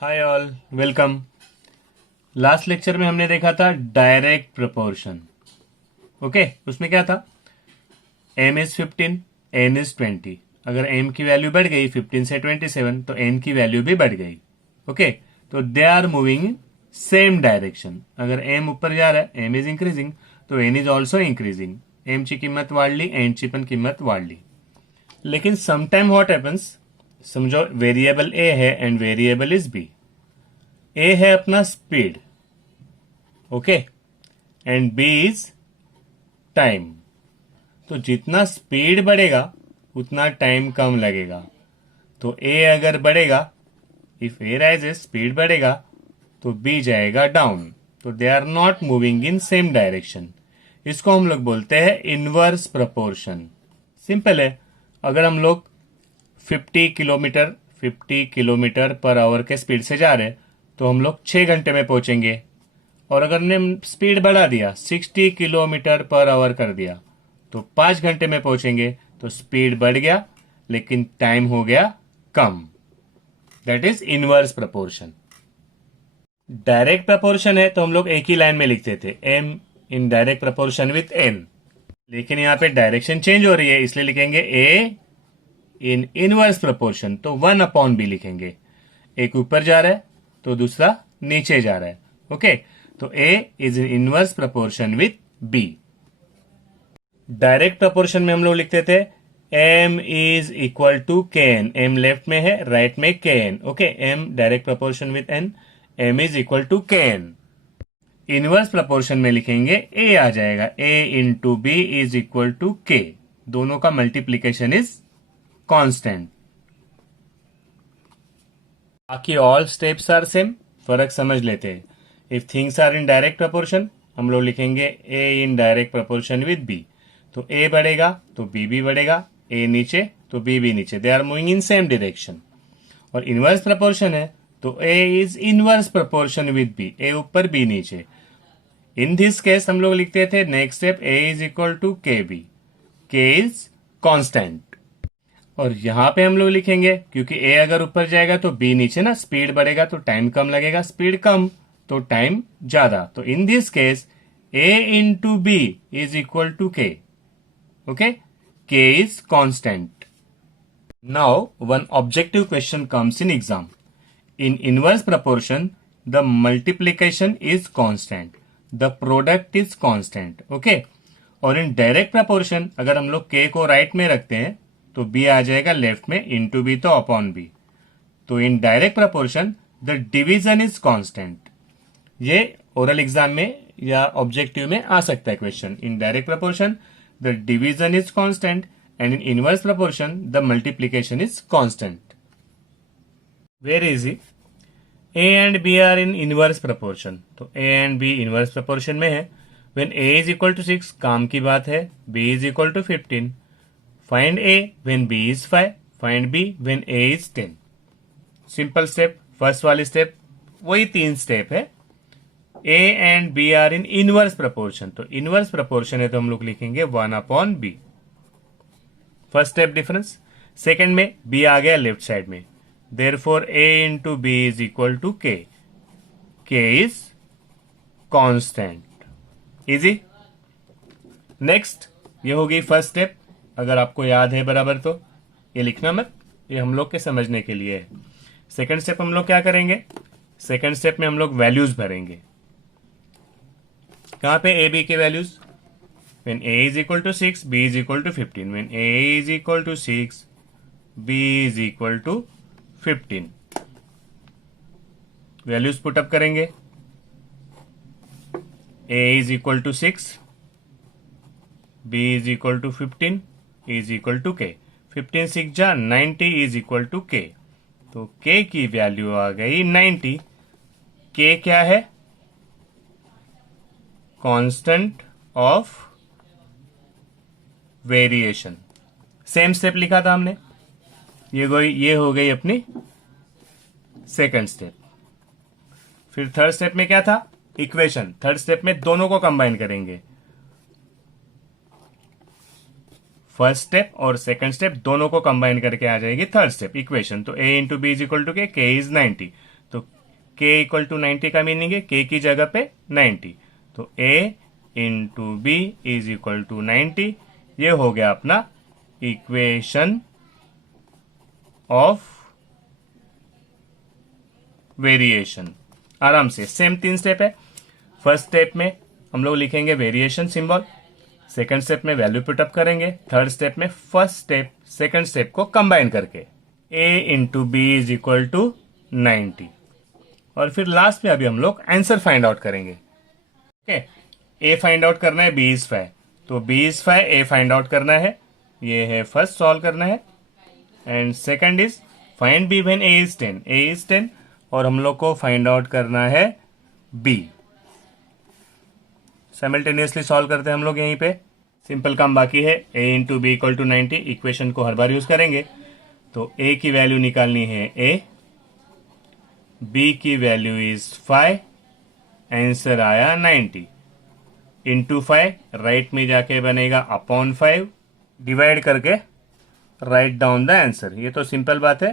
Hi all, welcome. Last lecture में हमने देखा था डायरेक्ट प्रोपोर्शन। ओके, उसमें क्या था? m is 15, n is 20। अगर m की वैल्यू बढ़ गई 15 से 27 तो n की वैल्यू भी बढ़ गई। ओके, तो they are moving in same direction. अगर m ऊपर जा रहा है, m इज इंक्रीजिंग, तो n is also increasing. m ची किंमत वाढली, n ची पण किंमत वाढली। लेकिन समटाइम व्हाट हैपन्स, समझो वेरिएबल a है and variable is b। A है अपना speed, okay, and B is time. तो जितना स्पीड बढ़ेगा उतना टाइम कम लगेगा। तो ए अगर बढ़ेगा, इफ ए राइजेस, स्पीड बढ़ेगा, तो बी जाएगा डाउन। तो they are not moving in same direction. इसको हम लोग बोलते हैं इनवर्स प्रपोर्शन। सिंपल है। अगर हम लोग 50 किलोमीटर पर आवर के स्पीड से जा रहे हैं तो हम लोग 6 घंटे में पहुंचेंगे। और अगर हमने स्पीड बढ़ा दिया, 60 किलोमीटर पर आवर कर दिया, तो 5 घंटे में पहुंचेंगे। तो स्पीड बढ़ गया लेकिन टाइम हो गया कम। That is inverse proportion. Direct proportion है तो हम लोग एक ही लाइन में लिखते थे, m in direct proportion with n। लेकिन यहां पे डायरेक्शन चेंज हो रही है, इसलिए लिखेंगे a इन इनवर्स प्रपोर्शन। तो 1/b लिखेंगे। एक ऊपर जा रहा है तो दूसरा नीचे जा रहा है। ओके, तो a is in inverse proportion with b। Direct proportion में हम लोग लिखते थे m is equal to K N. m left में है, राइट में K N. Okay, m direct proportion with n, m is equal to K N. Inverse proportion में लिखेंगे a आ जाएगा, a into B is equal to K. दोनों का multiplication is constant. बाकी ऑल स्टेप्स आर सेम। फर्क समझ लेते हैं। If things are in direct proportion, हम लोग लिखेंगे a in direct proportion with b। तो a बढ़ेगा तो b भी बढ़ेगा, a नीचे तो b भी नीचे। They are moving in same direction. और इनवर्स प्रपोर्शन है तो a is inverse proportion with b, a ऊपर b नीचे। इन दिस केस हम लोग लिखते थे next step a is equal to K B, K is constant. और यहां पे हम लोग लिखेंगे, क्योंकि a अगर ऊपर जाएगा तो b नीचे ना, स्पीड बढ़ेगा तो टाइम कम लगेगा, स्पीड कम तो टाइम ज्यादा। तो in this case a into B is equal to k. Okay, k is constant. Now one objective question comes in exam. In inverse proportion the multiplication is constant, the product is constant. Okay, और in direct proportion अगर हम लोग k को right में रखते हैं तो b आ जाएगा लेफ्ट में, इंटू बी तो अपॉन बी। तो in direct proportion the division is constant. ये ओरल एग्जाम में या ऑब्जेक्टिव में आ सकता है question. In direct proportion the division is constant and in inverse proportion the multiplication is constant. Very easy. a and b are in inverse proportion, तो a and b inverse proportion में है। When a is equal to 6, काम की बात है, b is equal to 15। Find a when b is 5, find b when a is 10। Simple step, first वाली step, वही 3 step है। a and b are in inverse proportion, तो inverse proportion है तो हम लोग लिखेंगे 1/b। First step difference. Second में b आ गया लेफ्ट साइड में, therefore a into b is equal to k, k is constant. Easy. Next, ये हो गई फर्स्ट स्टेप। अगर आपको याद है बराबर तो ये लिखना मत, ये हम लोग के समझने के लिए है। सेकंड स्टेप हम लोग क्या करेंगे? सेकंड स्टेप में हम लोग वैल्यूज भरेंगे। कहां पे a b के values? When a is equal to 6, b is equal to 15। When a is equal to 6, b is equal to 15। Values put up करेंगे। a is equal to 6, b is equal to 15 is equal to k। 15 6 जा 90 is equal to k। तो k की value आ गई 90। k क्या है? Constant of variation. Same step लिखा था हमने। ये हो गई अपनी सेकंड स्टेप। फिर थर्ड स्टेप में क्या था? इक्वेशन। थर्ड स्टेप में दोनों को कंबाइन करेंगे। फर्स्ट स्टेप और सेकंड स्टेप दोनों को कंबाइन करके आ जाएगी थर्ड स्टेप, इक्वेशन। तो a into B is equal to के इज 90। तो के इक्वल टू 90 का मीनिंग है के की जगह पे 90, तो a into B is equal to 90। ये हो गया अपना इक्वेशन ऑफ वेरिएशन। आराम से सेम 3 स्टेप है। फर्स्ट स्टेप में हम लोग लिखेंगे वेरिएशन सिंबल, सेकंड स्टेप में वैल्यू पुटअप करेंगे, थर्ड स्टेप में फर्स्ट स्टेप सेकंड स्टेप को कंबाइन करके a into B is equal to 90, और फिर लास्ट में अभी हम लोग आंसर फाइंड आउट करेंगे। ओके, a फाइंड आउट करना है, b इज 5, तो b is 5, a find out करना है, ये है फर्स्ट सॉल्व करना है, and second is find b when a is 10, a is 10, और हम लोग को फाइंड आउट करना है b। साइमल्टेनियसली सॉल्व करते हैं हम लोग। यहीं पे सिंपल काम बाकी है। a into B equal to 90 equation को हर बार यूज करेंगे, तो a की वैल्यू निकालनी है a, b की वैल्यू इज 5, आंसर आया 90, इंटू 5 राइट में जाके बनेगा अपॉन 5, डिवाइड करके राइट डाउन द आंसर। ये तो सिंपल बात है,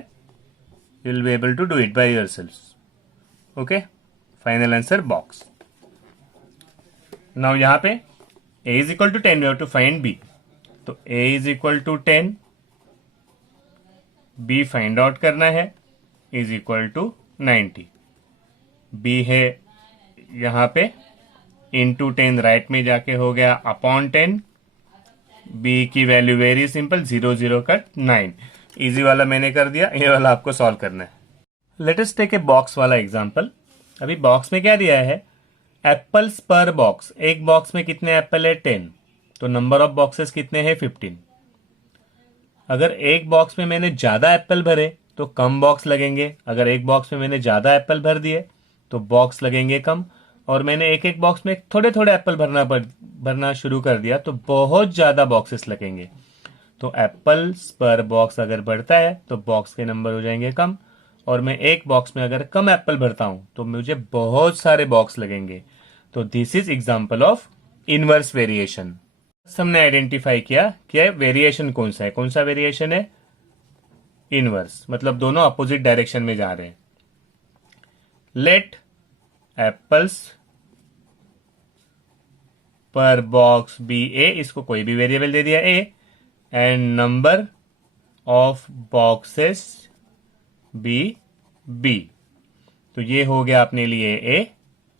you will be able to do it by yourself. Okay, final answer box. Now यहां पे a is equal to 10, we have to find b, तो a is equal to 10, b find out करना है, is equal to 90, b है यहां पे into 10 right में जाके हो गया अपॉन 10, b की value very simple 0 0 cut 9। Easy वाला मैंने कर दिया, ये वाला आपको सॉल्व करना है। Let us take a box वाला एग्जांपल। अभी बॉक्स में क्या दिया है, एप्पल्स पर बॉक्स, एक बॉक्स में कितने एप्पल है 10, तो नंबर ऑफ बॉक्सेस कितने हैं 15। अगर एक बॉक्स में मैंने ज्यादा एप्पल भरे तो कम बॉक्स लगेंगे, अगर एक बॉक्स में मैंने ज्यादा एप्पल भर दिए तो बॉक्स लगेंगे कम, और मैंने एक एक बॉक्स में थोड़े थोड़े एप्पल भरना शुरू कर दिया तो बहुत ज्यादा बॉक्सेस लगेंगे। तो एप्पल्स पर बॉक्स अगर बढ़ता है तो बॉक्स के नंबर हो जाएंगे कम, और मैं एक बॉक्स में अगर कम एप्पल भरता हूं तो मुझे बहुत सारे बॉक्स लगेंगे। तो this is example of inverse variation. हमने आइडेंटिफाई किया कि वेरिएशन कौन सा है, कौन सा वेरिएशन है, इनवर्स, मतलब दोनों अपोजिट डायरेक्शन में जा रहे हैं। Let apples per box be a, इसको कोई भी वेरिएबल दे दिया a, and number of boxes be b, तो ये हो गया अपने लिए ए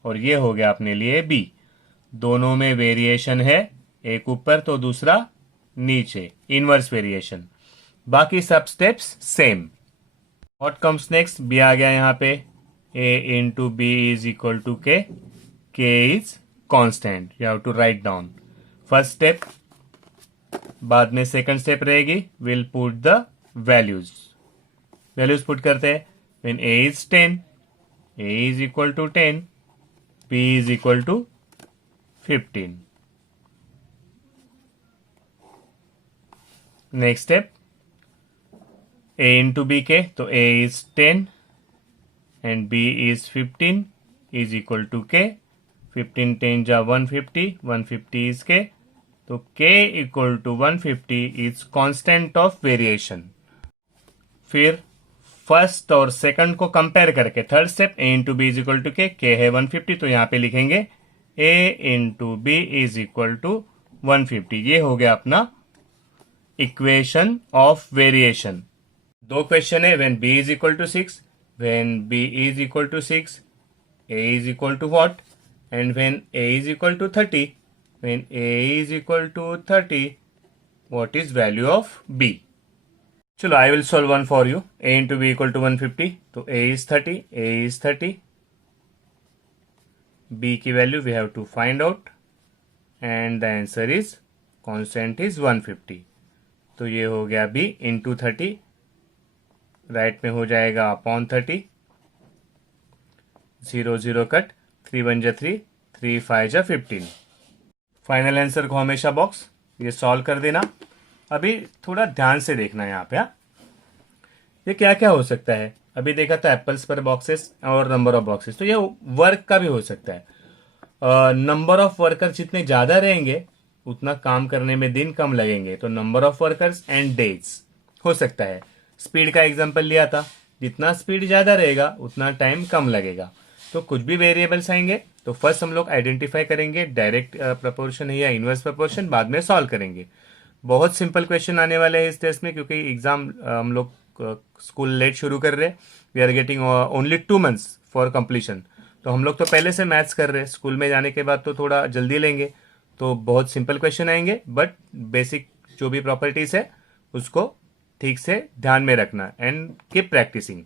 और ये हो गया अपने लिए बी। दोनों में वेरिएशन है, एक ऊपर तो दूसरा नीचे, इनवर्स वेरिएशन। बाकी सब steps same. What comes next, b आ गया यहाँ पे, a into B is equal to के, is constant, you have to write down first step, बाद में सेकंड स्टेप रहेगी, will put the values put करते हैं। When a is 10, a is equal to 10, b is equal to 15। Next step, a into b k, तो a is 10 and b is 15 is equal to के, 15 10 जा 150, 150 is K, तो k equal to 150 is constant of variation. फिर first और second को compare करके third step, a into B is equal to K है 150, तो यहां पे लिखेंगे a into B is equal to 150। ये हो गया अपना इक्वेशन ऑफ वेरिएशन। दो क्वेश्चन है, when b is equal to 6, when b is equal to 6, a is equal to what, and when a is equal to 30, when a is equal to 30, what is value of b? चलो, I will solve one for you. a into b equal to 150, तो a is 30, a is 30, b की value we have to find out, and the answer is constant is 150, तो ये हो गया b into 30, right में हो जाएगा upon 30, 0 0 cut, 3 1 जा 3, 3 5 जा 15। फाइनल आंसर को हमेशा बॉक्स, ये सॉल्व कर देना। अभी थोड़ा ध्यान से देखना है यहाँ पे, ये क्या क्या हो सकता है। अभी देखा था एप्पल्स पर बॉक्सेस और नंबर ऑफ बॉक्सेस, तो ये वर्क का भी हो सकता है। नंबर ऑफ वर्कर जितने ज्यादा रहेंगे उतना काम करने में दिन कम लगेंगे, तो number of workers and days हो सकता है। स्पीड का एग्जांपल लिया था, जितना स्पीड ज़्यादा रहेगा उतना टाइम कम लगेगा। तो कुछ भी वेरिएबल्स आएंगे तो फर्स्ट हम लोग आइडेंटिफाई करेंगे डायरेक्ट प्रपोर्शन है या इनवर्स प्रपोर्शन, बाद में सॉल्व करेंगे। बहुत सिंपल क्वेश्चन आने वाले हैं इस टेस्ट में, क्योंकि एग्जाम हम लोग स्कूल लेट शुरू कर रहे हैं। We are getting only 2 months for completion. तो हम लोग तो पहले से मैथ्स कर रहे हैं, स्कूल में जाने के बाद तो थोड़ा जल्दी लेंगे। तो बहुत सिंपल क्वेश्चन आएंगे, बट बेसिक जो भी प्रॉपर्टीज है उसको ठीक से ध्यान में रखना एंड कीप प्रैक्टिसिंग।